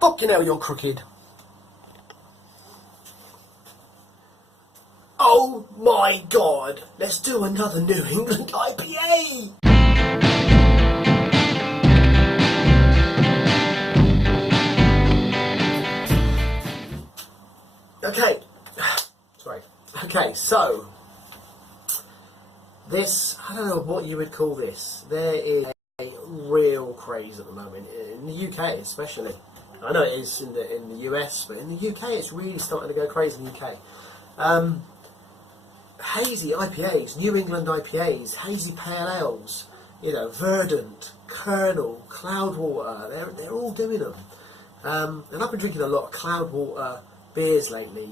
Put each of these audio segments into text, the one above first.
Fucking hell, you're crooked. Oh my god, let's do another New England IPA! Okay, sorry. Okay, so, this, I don't know what you would call this. There is a real craze at the moment, in the UK especially. I know it is in the US, but in the UK it's really starting to go crazy in the UK. Hazy IPAs, New England IPAs, hazy pale ales, you know, Verdant, Colonel, Cloudwater, they're all doing them. And I've been drinking a lot of Cloudwater beers lately,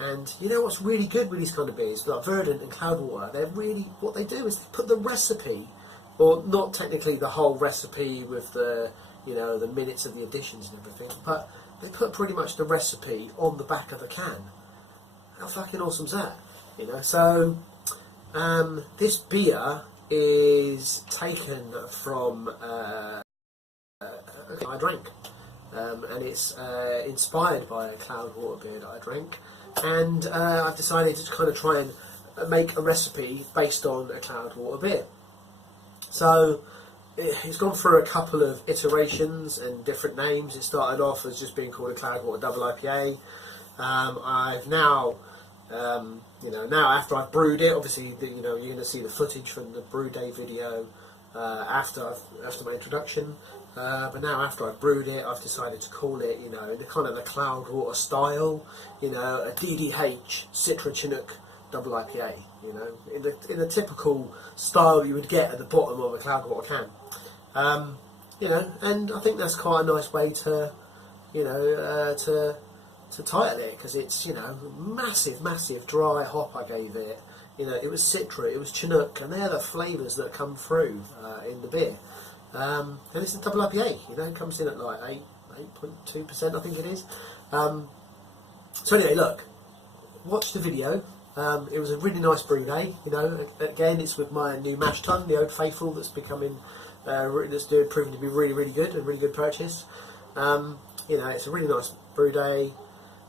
and you know what's really good with these kind of beers, like Verdant and Cloudwater, they're really, what they do is they put the recipe, or not technically the whole recipe with the, you know, the minutes of the additions and everything, but they put pretty much the recipe on the back of the can. How fucking awesome's that? You know, so this beer is taken from I drank, and it's inspired by a Cloudwater beer that I drank, and I've decided to kind of try and make a recipe based on a Cloudwater beer. So it's gone through a couple of iterations and different names. It started off as just being called a Cloudwater Double IPA. I've now you know, now after I've brewed it, obviously, you know, you're going to see the footage from the brew day video after my introduction. But now after I've brewed it, I've decided to call it, you know, in the kind of the Cloudwater style, you know, a DDH Citra Chinook Double IPA, you know, in the typical style you would get at the bottom of a Cloudwater can. You know, and I think that's quite a nice way to, you know, to title it, because it's, you know, massive dry hop I gave it. You know, it was Citra, it was Chinook, and they're the flavours that come through in the beer. And it's a double IPA, you know, it comes in at like 8.2% I think it is. So anyway, look, watch the video. It was a really nice brew day, you know. Again, it's with my new mash tun, the Old Faithful, that's becoming, proving to be really good, a really good purchase. You know, it's a really nice brew day.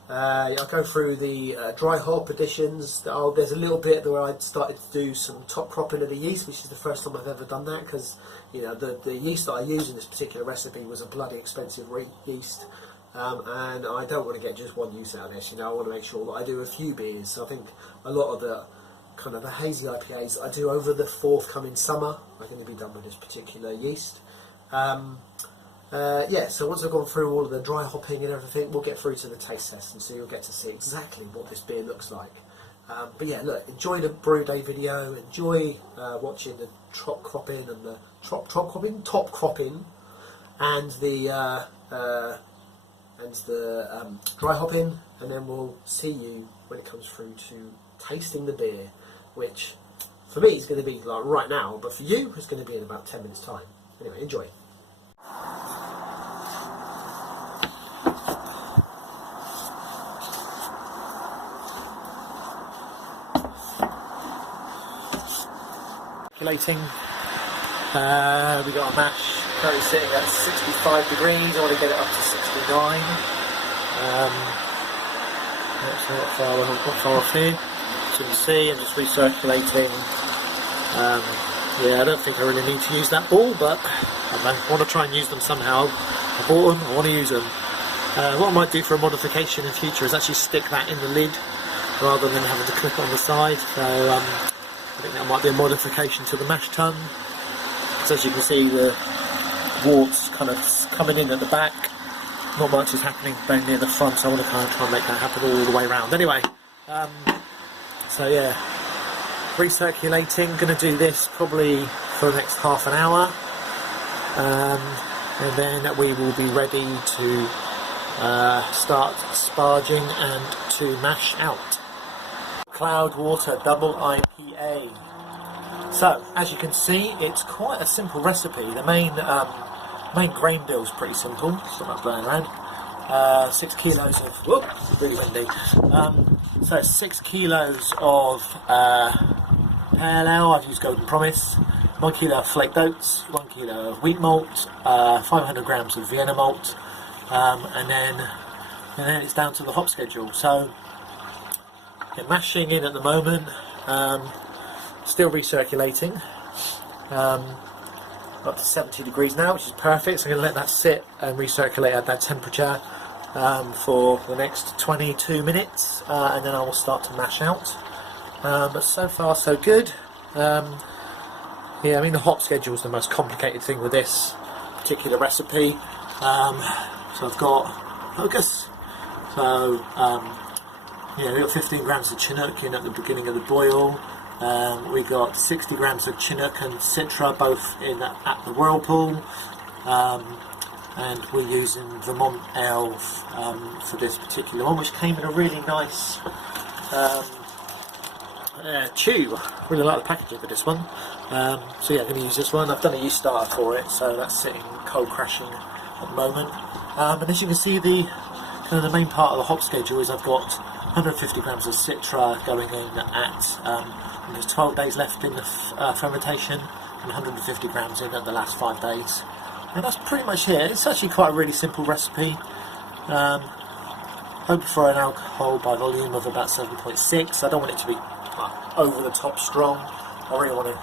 I'll go through the dry hop additions. There's a little bit where I started to do some top cropping of the yeast, which is the first time I've ever done that, because, you know, the yeast that I use in this particular recipe was a bloody expensive yeast, and I don't want to get just one use out of this. You know, I want to make sure that I do a few beers. So I think a lot of the kind of the hazy IPAs I do over the forthcoming summer are going to be done with this particular yeast. Yeah, so once I've gone through all of the dry hopping and everything, we'll get through to the taste test, and so you'll get to see exactly what this beer looks like. But yeah, look, enjoy the brew day video, enjoy watching the top cropping and the top cropping, and the dry hopping, and then we'll see you when it comes through to tasting the beer, which for me is going to be like right now, but for you it's going to be in about 10 minutes time. Anyway, enjoy. Calculating. We got our mash currently sitting at 65 degrees. I want to get it up to 69. That's not far off here. As you can see, I'm just recirculating. Yeah, I don't think I really need to use that ball, but I want to try and use them somehow. I bought them, I want to use them. What I might do for a modification in future is actually stick that in the lid rather than having to clip it on the side. So I think that might be a modification to the mash tun. So as you can see, the warts kind of coming in at the back. Not much is happening down near the front, so I want to kind of try and make that happen all the way around. Anyway, so yeah, recirculating. Going to do this probably for the next half an hour, and then we will be ready to start sparging and to mash out. Cloudwater Double IPA. So, as you can see, it's quite a simple recipe. The main grain bill is pretty simple. So I'm blowing around. 6 kilos of, whoop, really windy. So 6 kilos of pale ale. I've used Golden Promise. 1 kilo of flaked oats. 1 kilo of wheat malt. 500 grams of Vienna malt. and then it's down to the hop schedule. So yeah, mashing in at the moment, still recirculating, up to 70 degrees now, which is perfect. So I'm going to let that sit and recirculate at that temperature for the next 22 minutes, and then I will start to mash out. But so far so good. Yeah, I mean the hop schedule is the most complicated thing with this particular recipe. So I've got focus. So yeah, we got 15 grams of Chinook in at the beginning of the boil. We got 60 grams of Chinook and Citra both in at the whirlpool. And we're using Vermont Ale for this particular one, which came in a really nice tube. Really like the packaging for this one. So yeah, I'm going to use this one. I've done a yeast starter for it, so that's sitting cold crashing at the moment. And as you can see, the main part of the hop schedule is I've got 150 grams of Citra going in at there's 12 days left in the fermentation, and 150 grams in at the last 5 days. And that's pretty much it. It's actually quite a really simple recipe. Hoping for an alcohol by volume of about 7.6. I don't want it to be over the top strong. I really want to,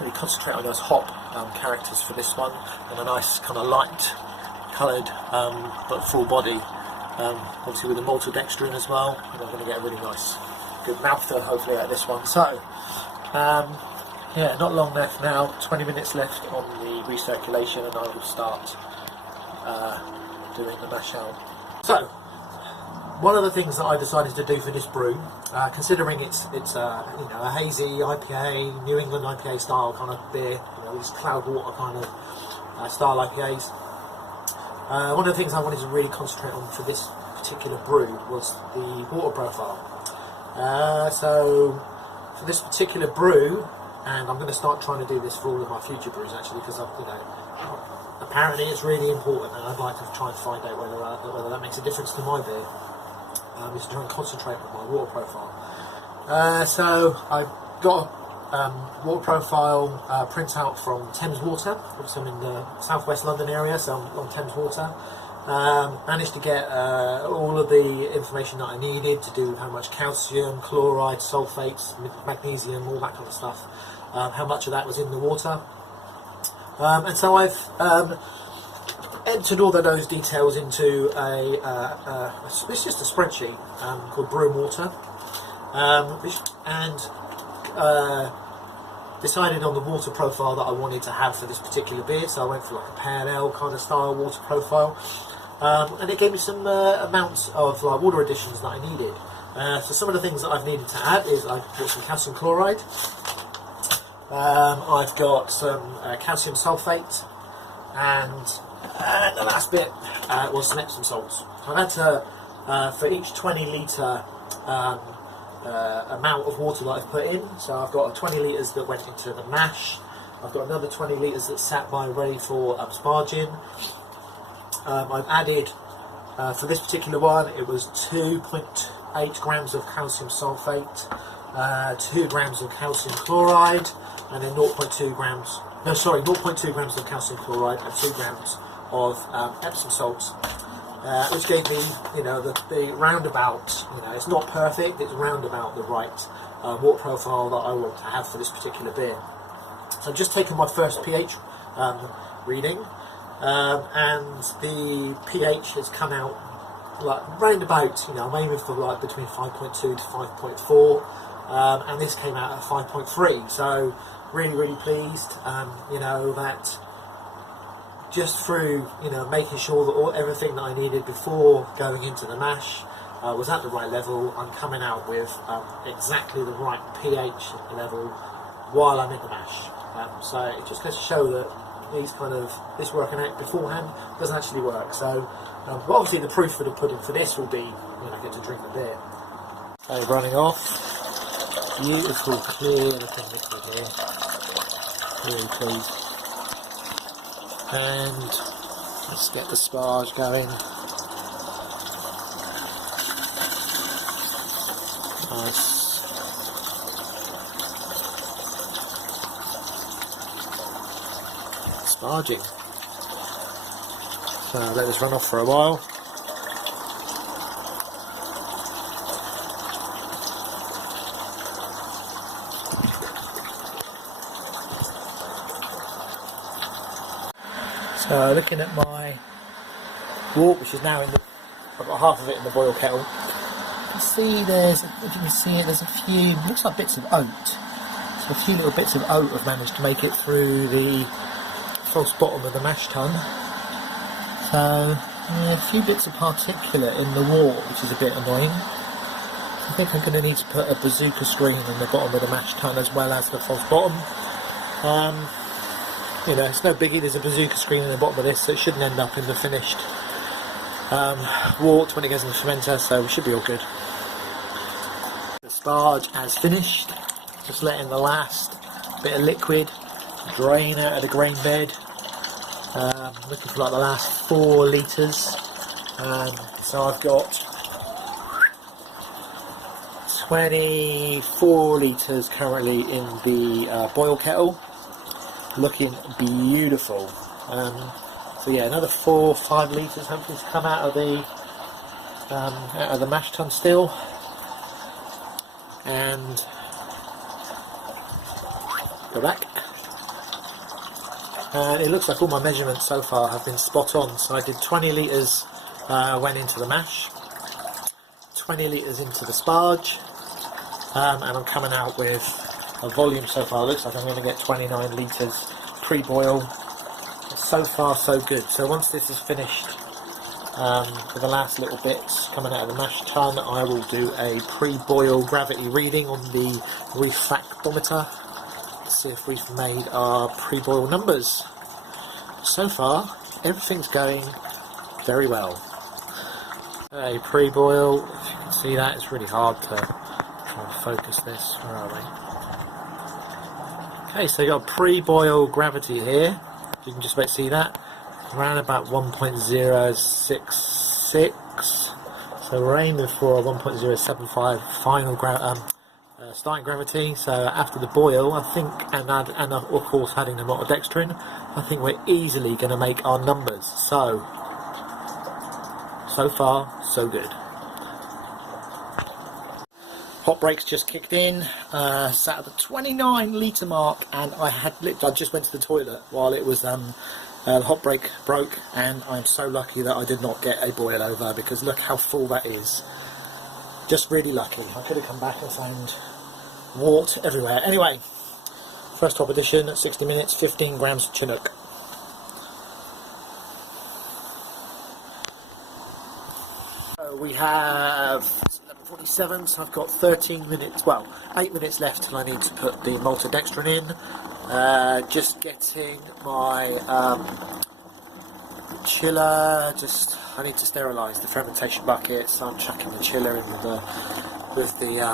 really concentrate on those hop characters for this one, and a nice kind of light coloured but full body. Obviously with the maltodextrin as well, and I'm going to get a really nice, good mouthfeel hopefully out of this one. So, yeah, not long left now. 20 minutes left on the recirculation, and I will start doing the mash out. So, one of the things that I decided to do for this brew, considering it's a hazy IPA, New England IPA style kind of beer, these Cloudwater kind of style IPAs. One of the things I wanted to really concentrate on for this particular brew was the water profile. So for this particular brew, and I'm going to start trying to do this for all of my future brews actually, because apparently it's really important, and I'd like to try and find out whether that makes a difference to my beer. Is to try and concentrate on my water profile. So I've got water profile printout from Thames Water. Obviously I'm in the southwest London area, so I'm on Thames Water. Managed to get all of the information that I needed to do with how much calcium, chloride, sulfates, magnesium, all that kind of stuff. How much of that was in the water. And so I've entered all of those details into it's just a spreadsheet called Brew and Water, and decided on the water profile that I wanted to have for this particular beer. So I went for like a pale ale kind of style water profile, and it gave me some amounts of water additions that I needed. So some of the things that I've needed to add is I've got some calcium chloride, I've got some calcium sulfate, and the last bit was some Epsom salts. So I had to, for each 20 litre amount of water that I've put in, so I've got 20 litres that went into the mash, I've got another 20 litres that sat by ready for sparging. I've added, for this particular one, it was 2.8 grams of calcium sulfate, 2 grams of calcium chloride, and then 0.2 grams of calcium chloride and 2 grams of Epsom salts, which gave me, the roundabout, it's not perfect, it's roundabout the right water profile that I want to have for this particular beer. So I've just taken my first pH reading, and the pH has come out roundabout, I'm aiming for between 5.2 to 5.4, and this came out at 5.3, so really, really pleased, that just through, making sure that everything that I needed before going into the mash was at the right level, I'm coming out with exactly the right pH level while I'm in the mash. So it just goes to show that this working out beforehand doesn't actually work. So but obviously the proof for the pudding for this will be when I get to drink the beer. So running off, beautiful clear looking liquid here, really pleased. And let's get the sparge going. Nice. Sparging. So let this run off for a while. So looking at my wort, which is now in the, I've got half of it in the boil kettle. You can see there's, if you can see it, there's a few, looks like bits of oat. So a few little bits of oat have managed to make it through the false bottom of the mash tun. So yeah, a few bits of particulate in the wort, which is a bit annoying. I think I'm going to need to put a bazooka screen in the bottom of the mash tun as well as the false bottom. You know, it's no biggie, there's a bazooka screen in the bottom of this, so it shouldn't end up in the finished wort when it goes in the fermenter, so we should be all good. The sparge has finished, just letting the last bit of liquid drain out of the grain bed. Looking for like the last 4 litres. So I've got 24 litres currently in the boil kettle. Looking beautiful. So yeah, another 4 or 5 litres hopefully to come out of the mash tun still. And go back. And it looks like all my measurements so far have been spot on. So I did 20 litres went into the mash, 20 litres into the sparge, and I'm coming out with a volume so far. It looks like I'm going to get 29 litres pre-boil. So far so good. So once this is finished with the last little bits coming out of the mash tun, I will do a pre-boil gravity reading on the refractometer to see if we've made our pre-boil numbers. So far everything's going very well. A pre-boil, if you can see that, it's really hard to try and focus this. Where are we? Okay, so you got pre-boil gravity here. You can just about see that. Around about 1.066. So we're aiming for a 1.075 final starting gravity. So after the boil, I think, and of course adding the maltodextrin, I think we're easily going to make our numbers. So far, so good. Hot breaks just kicked in, sat at the 29 litre mark, and I just went to the toilet while it was the hot break broke, and I'm so lucky that I did not get a boil over, because look how full that is. Just really lucky. I could have come back and found wort everywhere. Anyway, first top edition at 60 minutes, 15 grams of Chinook. So we have 11:47, so I've got 13 minutes, well, 8 minutes left till I need to put the maltodextrin in. Just getting my chiller, I need to sterilise the fermentation bucket, so I'm chucking the chiller in with the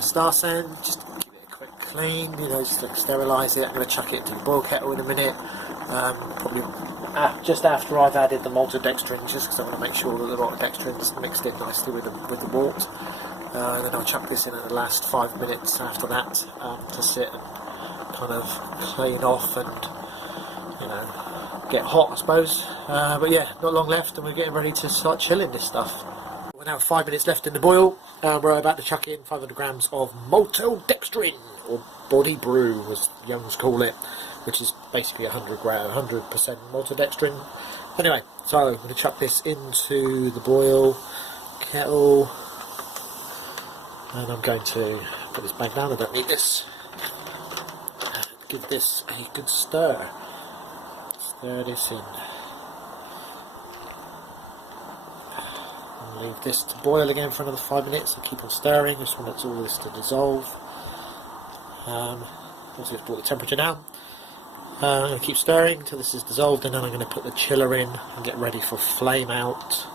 star sand, just give it a quick clean, you know, just to sterilise it. I'm going to chuck it into the boil kettle in a minute, probably just after I've added the maltodextrin, just because I want to make sure that the maltodextrin's mixed in nicely with the wort. And then I'll chuck this in at the last 5 minutes after that, to sit and kind of clean off and, you know, get hot, I suppose. But yeah, not long left and we're getting ready to start chilling this stuff. We're now 5 minutes left in the boil. We're about to chuck in 500 grams of maltodextrin, or body brew as youngs call it, which is basically 100% maltodextrin. Anyway, so I'm going to chuck this into the boil kettle, and I'm going to put this back down. I don't need this. Give this a good stir. Stir this in. I'll leave this to boil again for another 5 minutes. I'll keep on stirring. Just want all this to dissolve. Obviously it's brought the temperature down. I'm going to keep stirring until this is dissolved, and then I'm going to put the chiller in and get ready for flame out.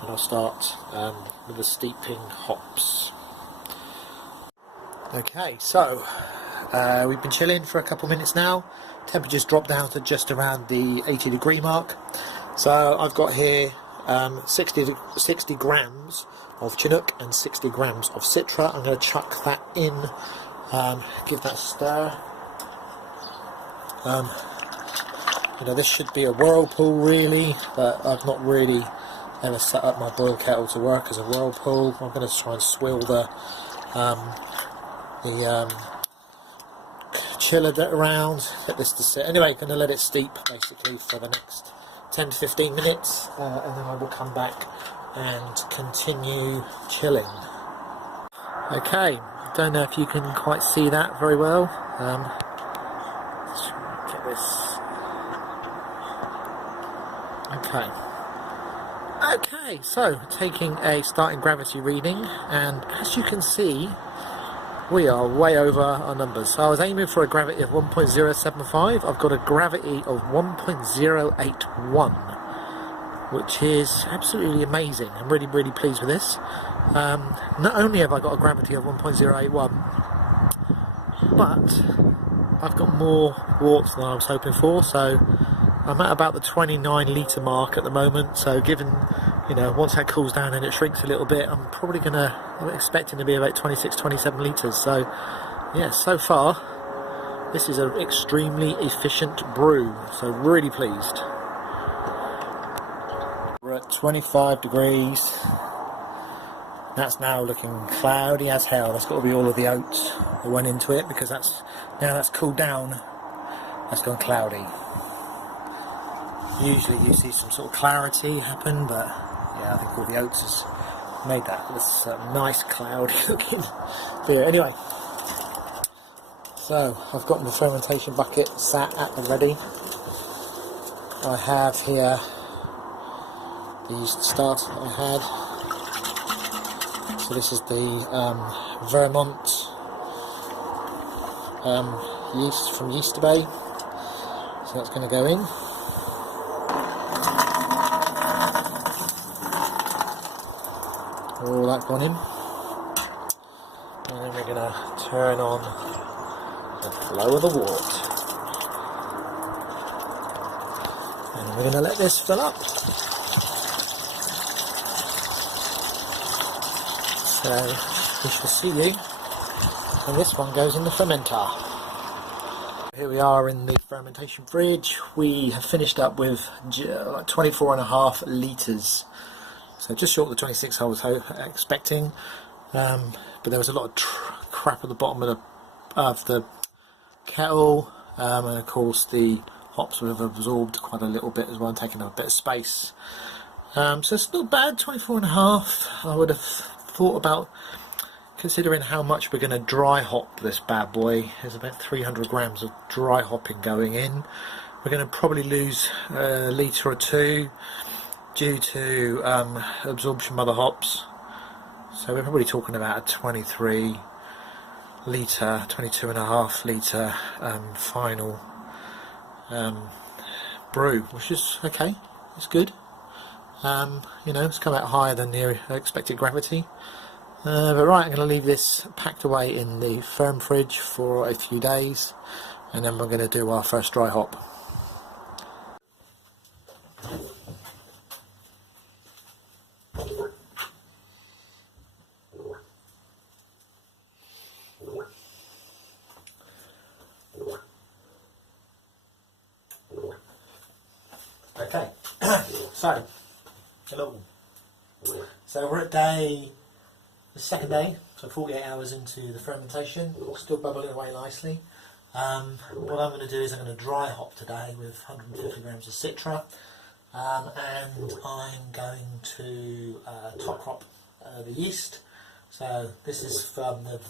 And I'll start with the steeping hops. Okay, so we've been chilling for a couple minutes now. Temperature's dropped down to just around the 80-degree mark. So I've got here 60 grams of Chinook and 60 grams of Citra. I'm going to chuck that in, give that a stir. You know, this should be a whirlpool really, but I've not really ever set up my boil kettle to work as a whirlpool. I'm going to try and swill the chiller bit around, get this to sit. Anyway, going to let it steep basically for the next 10 to 15 minutes, and then I will come back and continue chilling. Okay, don't know if you can quite see that very well. Let's get this. Okay, so taking a starting gravity reading, and as you can see, we are way over our numbers. So I was aiming for a gravity of 1.075. I've got a gravity of 1.081, which is absolutely amazing. I'm really, really pleased with this. Not only have I got a gravity of 1.081, but I've got more warts than I was hoping for. So I'm at about the 29 litre mark at the moment. So given, you know, once that cools down and it shrinks a little bit, I'm expecting to be about 26, 27 litres. So yeah, so far this is an extremely efficient brew. So really pleased. We're at 25 degrees. That's now looking cloudy as hell. That's got to be all of the oats that went into it, because now that's cooled down, that's gone cloudy. Usually you see some sort of clarity happen, but yeah, I think all the oats has made that this nice cloudy looking beer. Anyway, so I've got my fermentation bucket sat at the ready. I have here the yeast starter that I had. So this is the Vermont yeast from Yeast Bay. So that's going to go in. All that gone in, and then we're going to turn on the flow of the wort, and we're going to let this fill up. So we shall see you when this one goes in the fermenter. Here we are in the fermentation fridge. We have finished up with like 24.5 litres. So just short of the 26 I was expecting, but there was a lot of crap at the bottom of the kettle, and of course the hops would have absorbed quite a little bit as well, taking up a bit of space. So it's not bad, 24.5. I would have thought about, considering how much we're going to dry hop this bad boy. There's about 300 grams of dry hopping going in. We're going to probably lose a litre or two due to absorption by the hops. So we're probably talking about a 23 litre, 22.5 litre final brew, which is okay, it's good. You know, it's come out higher than the expected gravity. But right, I'm going to leave this packed away in the firm fridge for a few days, and then we're going to do our first dry hop. Okay, so hello. So we're at the second day, so 48 hours into the fermentation, still bubbling away nicely. What I'm going to do is I'm going to dry hop today with 150 grams of Citra, and I'm going to top crop the yeast. So this is from the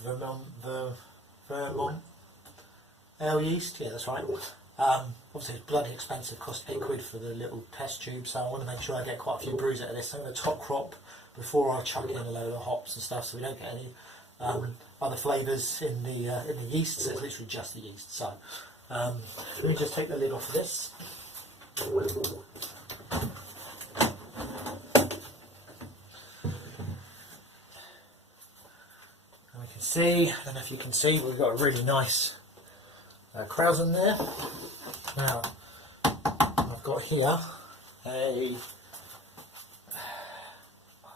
Vermont ale yeast, yeah, that's right. Obviously it's bloody expensive, cost £8 for the little test tube, so I want to make sure I get quite a few brews out of this. So I'm going to top crop before I chuck in a load of hops and stuff, so we don't get any other flavours in the yeast. So it's literally just the yeast. So let me just take the lid off of this. And we can see, I don't know if you can see, we've got a really nice crowds in there. Now I've got here a, I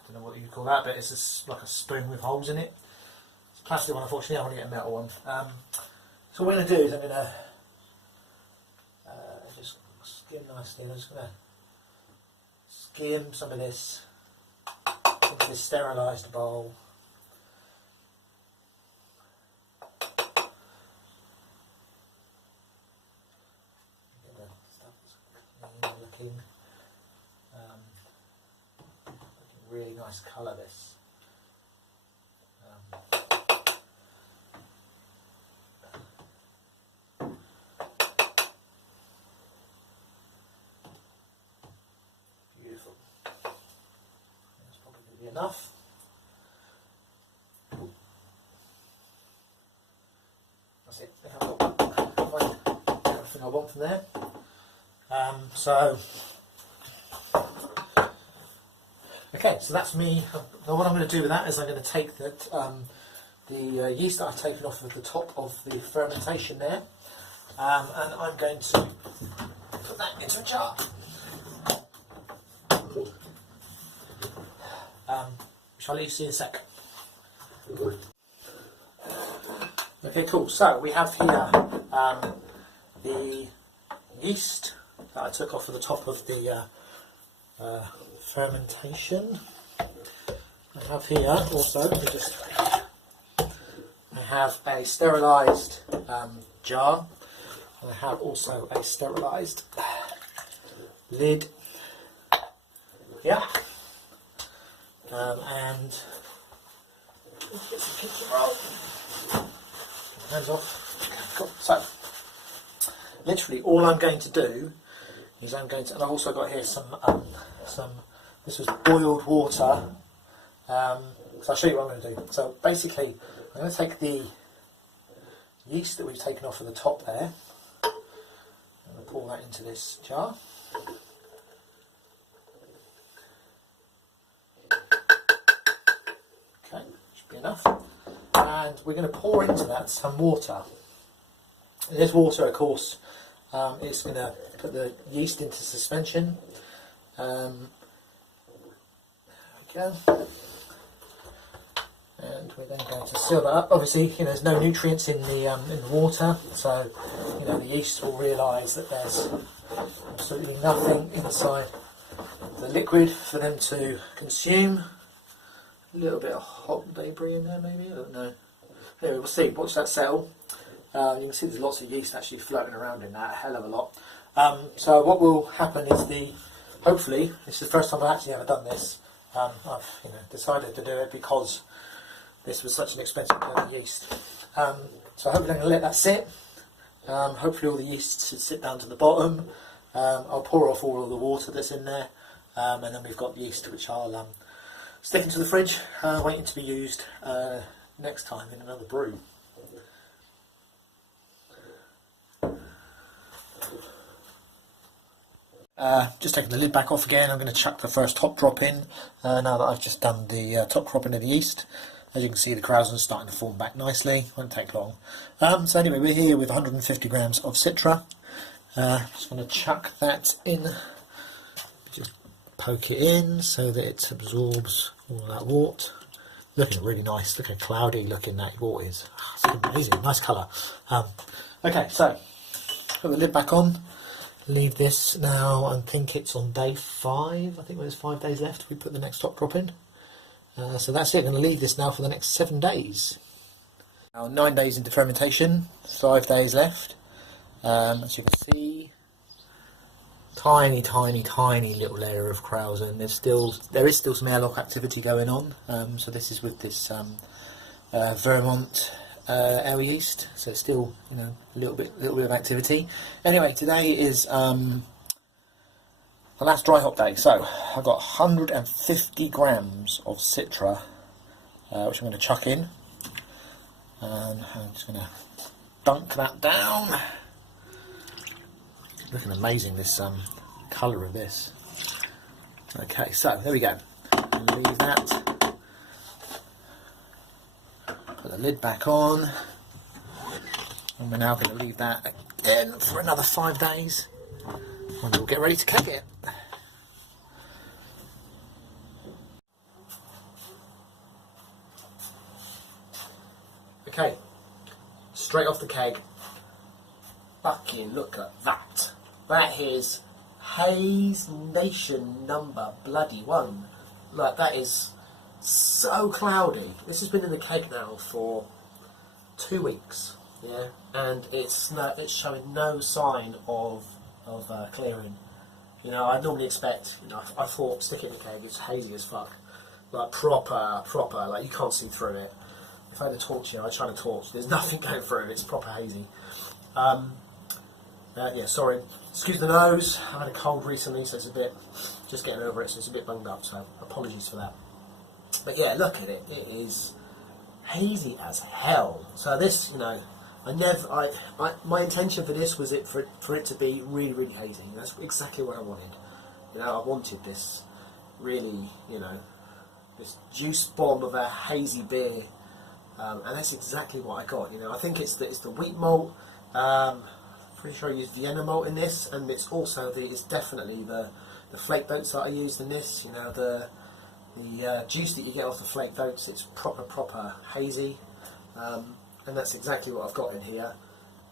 don't know what you call that, but it's just like a spoon with holes in it. It's a plastic one, unfortunately. I want to get a metal one. So what I'm going to do is I'm going to just skim nicely. I'm just going to skim some of this into this sterilised bowl. Get the stuff that's clean looking. Really nice colour this. Beautiful. That's probably going to be enough. That's it. I think I've got everything I want from there. Okay, so that's me. Now what I'm going to do with that is I'm going to take the yeast that I've taken off of the top of the fermentation there, and I'm going to put that into a jar. Which I'll let you see in a sec. Okay, cool. So we have here the yeast that I took off of the top of the fermentation. I have here also, I have a sterilised jar, and I have also a sterilised lid. Yeah. And let's get some picture roll. Hands off. Cool. So, literally all I'm going to do is and I've also got here some this was boiled water. So I'll show you what I'm going to do. So basically, I'm going to take the yeast that we've taken off of the top there. I'm going to pour that into this jar. Okay, should be enough. And we're going to pour into that some water. And this water, of course, is going to put the yeast into suspension. There we go. And we're then going to seal that up. Obviously, there's no nutrients in the water, so the yeast will realise that there's absolutely nothing inside the liquid for them to consume. A little bit of hot debris in there, maybe, I don't know. Anyway, we'll see. Watch that settle. You can see there's lots of yeast actually floating around in that, a hell of a lot. So what will happen is hopefully, this is the first time I've actually ever done this. I've decided to do it because this was such an expensive kind of yeast. So hopefully I'm going to let that sit. Hopefully all the yeast should sit down to the bottom. I'll pour off all of the water that's in there, and then we've got yeast which I'll stick into the fridge, waiting to be used next time in another brew. Just taking the lid back off again, I'm going to chuck the first top drop in now that I've just done the top drop into the yeast. As you can see, the krausen's starting to form back nicely, won't take long. So anyway, we're here with 150 grams of Citra. Just going to chuck that in, just poke it in so that it absorbs all that wort. Looking really nice, look how cloudy looking that wort is. It's amazing, nice colour. Okay, so put the lid back on. Leave this now, I think it's on day 5, I think there's 5 days left, we put the next top drop in. So that's it, I'm going to leave this now for the next 7 days. Now 9 days into fermentation, 5 days left. As you can see, tiny little layer of krausen. There is still some airlock activity going on, so this is with this Vermont ale yeast, so it's still a little bit of activity. Anyway, today is the last dry hop day, so I've got 150 grams of Citra, which I'm going to chuck in, and I'm just going to dunk that down. Looking amazing, this colour of this. Okay, so there we go. Leave that. Put the lid back on, and we're now going to leave that again for another 5 days, and we'll get ready to keg it. Okay, straight off the keg. Fucking look at that. That is Haze Nation number bloody one. Like, that is so cloudy. This has been in the keg now for 2 weeks, yeah, and it's showing no sign of clearing. You know, I normally expect, you know, I thought stick it in the keg, it's hazy as fuck, like proper, like you can't see through it. If I had a torch here, I'd try to torch. There's nothing going through it. It's proper hazy. Yeah, sorry. Excuse the nose. I've had a cold recently, so it's a bit, just getting over it, so it's a bit bunged up, so apologies for that. But yeah, look at it. It is hazy as hell. So this, you know, my intention for this was for it to be really, really hazy. That's exactly what I wanted. You know, I wanted this really, you know, this juice bomb of a hazy beer. And that's exactly what I got. You know, I think it's the wheat malt. Pretty sure I used Vienna malt in this, and it's also it's definitely the flake oats that I used in this. You know, the juice that you get off the flake oats. It's proper hazy, and that's exactly what I've got in here.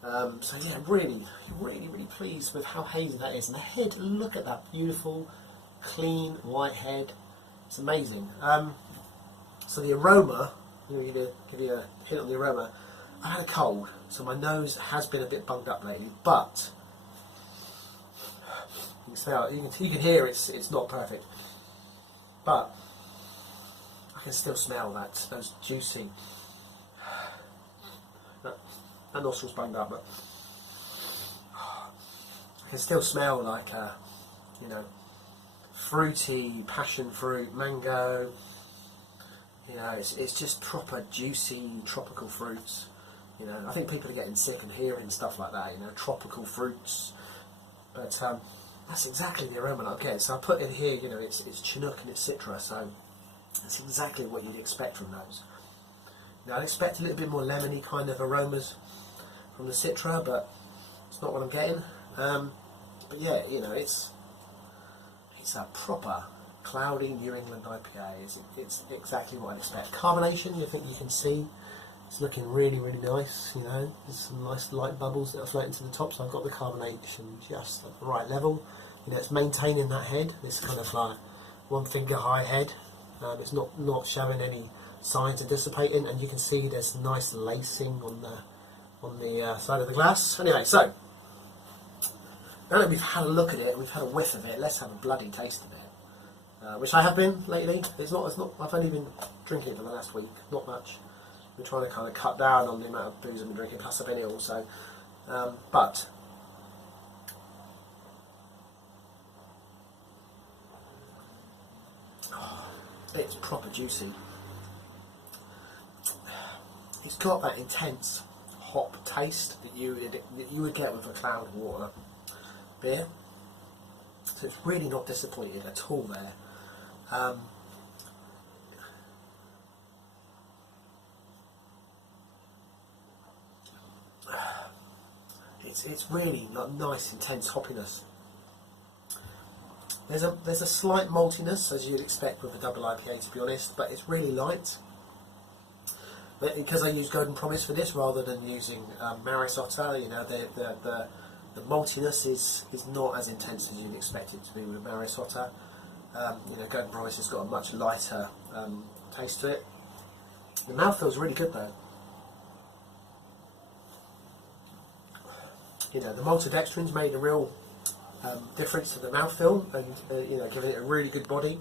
So yeah, really pleased with how hazy that is. And the head, look at that beautiful, clean white head. It's amazing. So the aroma. You know, give you a hint on the aroma. I had a cold, so my nose has been a bit bunged up lately. But you can smell, you can hear it's not perfect. But I can still smell those juicy. That nostril's bunged up, but I can still smell like you know, fruity, passion fruit, mango. You know, it's just proper juicy tropical fruits. You know, I think people are getting sick and hearing stuff like that. You know, tropical fruits. But that's exactly the aroma I'm getting. So I put in here, you know, it's Chinook and it's Citra. So that's exactly what you'd expect from those. Now I'd expect a little bit more lemony kind of aromas from the Citra, but it's not what I'm getting. But yeah, you know, it's a proper cloudy New England IPA. It's exactly what I'd expect. Carbonation, you think you can see, it's looking really nice. You know, there's some nice light bubbles that are floating to the top, so I've got the carbonation just at the right level. You know, it's maintaining that head, this kind of like one finger high head. It's not showing any signs of dissipating, and you can see there's nice lacing on the side of the glass. Anyway, so now that we've had a look at it, we've had a whiff of it, let's have a bloody taste of it. Which I have been lately. It's not. I've only been drinking it for the last week. Not much. We're trying to kind of cut down on the amount of booze I've been drinking. Plus, I've been ill, so. But it's proper juicy. It's got that intense hop taste that you would get with a Cloudwater beer. So it's really not disappointed at all there. It's really like nice, intense hoppiness. There's a slight maltiness, as you'd expect with a double IPA, to be honest, but it's really light. But because I use Golden Promise for this rather than using Maris Otter, you know, the maltiness is not as intense as you'd expect it to be with Maris Otter. You know, Golden Promise has got a much lighter taste to it. The mouthfeel's really good though. You know, the maltodextrin's made a real difference to the mouthfeel, and you know, giving it a really good body.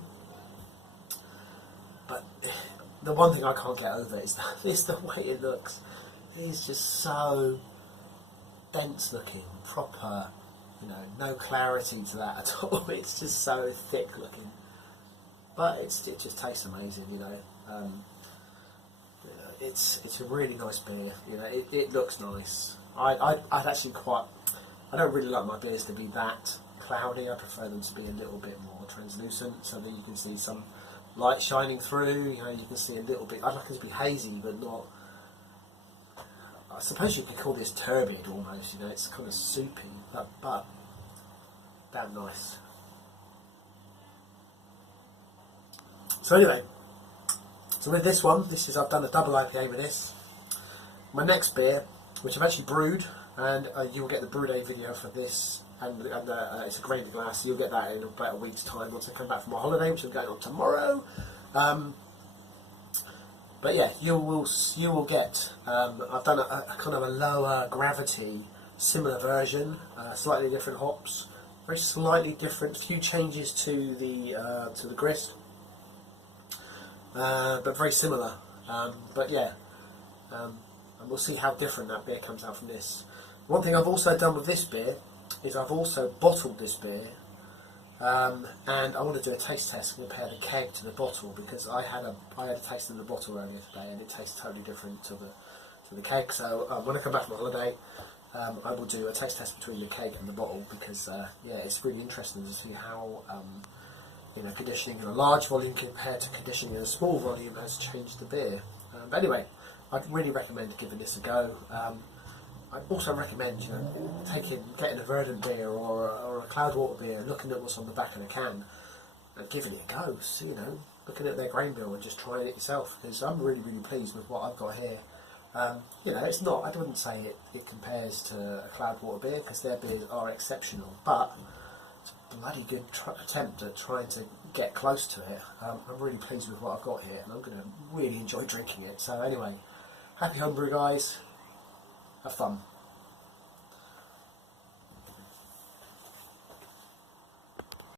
But the one thing I can't get over is the way it looks. It is just so dense looking, proper. You know, no clarity to that at all. It's just so thick looking, but it just tastes amazing. You know, it's a really nice beer. You know, it looks nice. I'd actually I don't really like my beers to be that cloudy. I prefer them to be a little bit more translucent, so that you can see some light shining through. You know, you can see a little bit. I'd like it to be hazy, but not. I suppose you could call this turbid almost. You know, it's kind of soupy, but damn nice. So anyway, so with this one, I've done a double IPA with this. My next beer, which I've actually brewed, and you will get the brew day video for this and it's a grain to glass. So you'll get that in about a week's time once I come back from my holiday, which I'm going on tomorrow. But yeah, you will get. I've done a kind of a lower gravity, similar version, slightly different hops, very slightly different. Few changes to the grist, but very similar. But yeah, and we'll see how different that beer comes out from this. One thing I've also done with this beer is I've also bottled this beer, and I want to do a taste test and compare the keg to the bottle, because I had a taste in the bottle earlier today and it tastes totally different to the keg. So when I come back from holiday, I will do a taste test between the keg and the bottle, because yeah, it's really interesting to see how conditioning in a large volume compared to conditioning in a small volume has changed the beer. But anyway, I'd really recommend giving this a go. I also recommend getting a Verdant beer or a Cloudwater beer, looking at what's on the back of the can and giving it a go. So, looking at their grain bill and just trying it yourself, because I'm really pleased with what I've got here. It's not. I wouldn't say it compares to a Cloudwater beer, because their beers are exceptional, but it's a bloody good attempt at trying to get close to it. I'm really pleased with what I've got here, and I'm going to really enjoy drinking it. So anyway, happy homebrew, guys. Have fun.